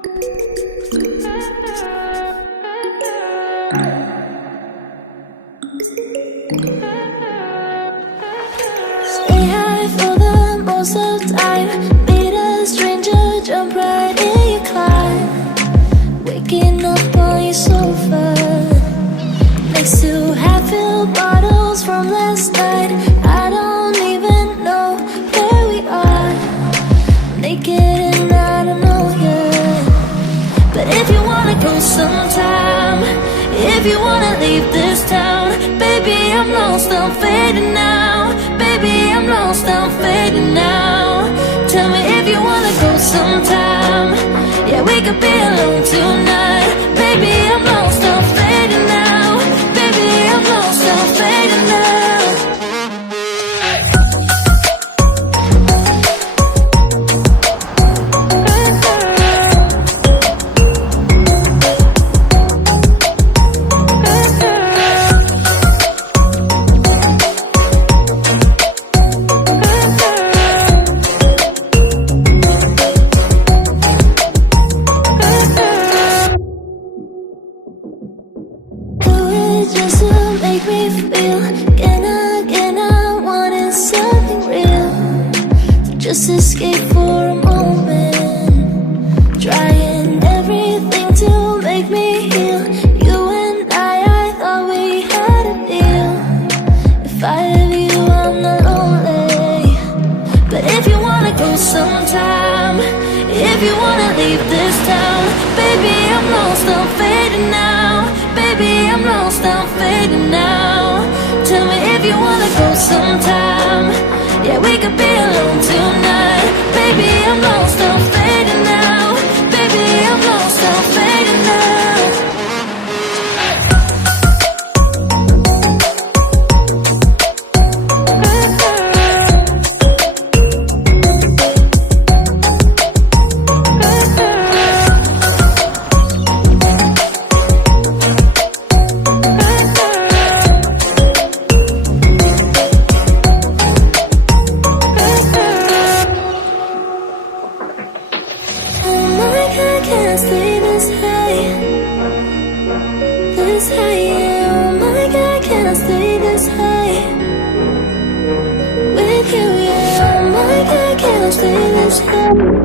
Stay high for the most of time. Meet a stranger, jump right in your climb. Waking up on your sofa next to half-filled bottles from last night. I don't even know where we are. Naked and I don't know yet. But if you wanna go sometime, if you wanna leave this town, baby, I'm lost, I'm fading now. Baby, I'm lost, I'm fading now. Tell me if you wanna go sometime. Yeah, we could be alone tonight. Baby, I'm lost, I'm fading now. Baby, I'm lost, I'm fading now. Just to make me feel again, I wanted something real. So just escape for a moment, trying everything to make me heal. You and I thought we had a deal. If I have you, I'm not lonely. But if you wanna go sometime, if you wanna leave this town, baby, I'm lost, I'm fading now. Baby, I'm lost, I'm fading now. Tell me if you wanna go sometime. Yeah, we could be alone tonight. Baby, I'm lost, I'm fading now. Baby, I'm lost, I'm fading now. With you, yeah, oh my God, can't I stay this high?